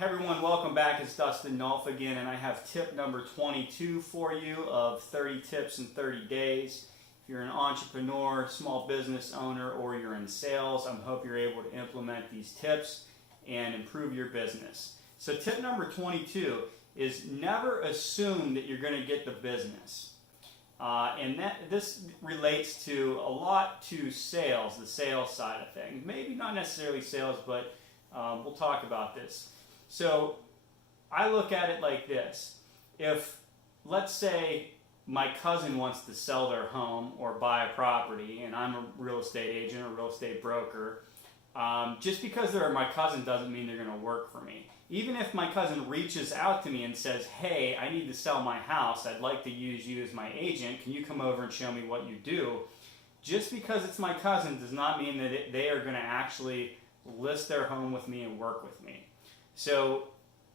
Hey everyone, welcome back. It's Dustin Nulf again, and I have tip number 22 for you of 30 tips in 30 days. If you're an entrepreneur, small business owner, or you're in sales, I hope you're able to implement these tips and improve your business. So tip number 22 is never assume that you're going to get the business. This relates to a lot to sales, the sales side of things. Maybe not necessarily sales, but we'll talk about this. So I look at it like this. If, let's say, my cousin wants to sell their home or buy a property, and I'm a real estate agent or real estate broker, just because they're my cousin doesn't mean they're going to work for me. Even if my cousin reaches out to me and says, hey, I need to sell my house, I'd like to use you as my agent, can you come over and show me what you do? Just because it's my cousin does not mean that they are going to actually list their home with me and work with me. So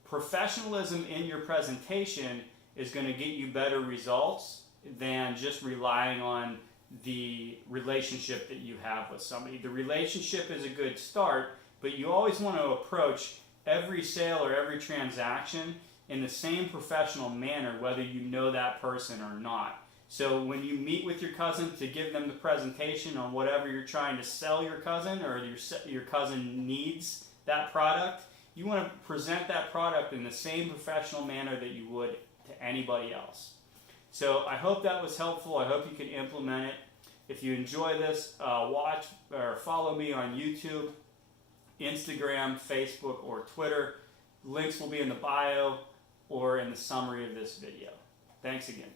professionalism in your presentation is going to get you better results than just relying on the relationship that you have with somebody. The relationship is a good start, but you always want to approach every sale or every transaction in the same professional manner, whether you know that person or not. So when you meet with your cousin to give them the presentation on whatever you're trying to sell your cousin, or your cousin needs that product, you want to present that product in the same professional manner that you would to anybody else. So I hope that was helpful. I hope you can implement it. If you enjoy this, watch or follow me on YouTube, Instagram, Facebook, or Twitter. Links will be in the bio or in the summary of this video. Thanks again.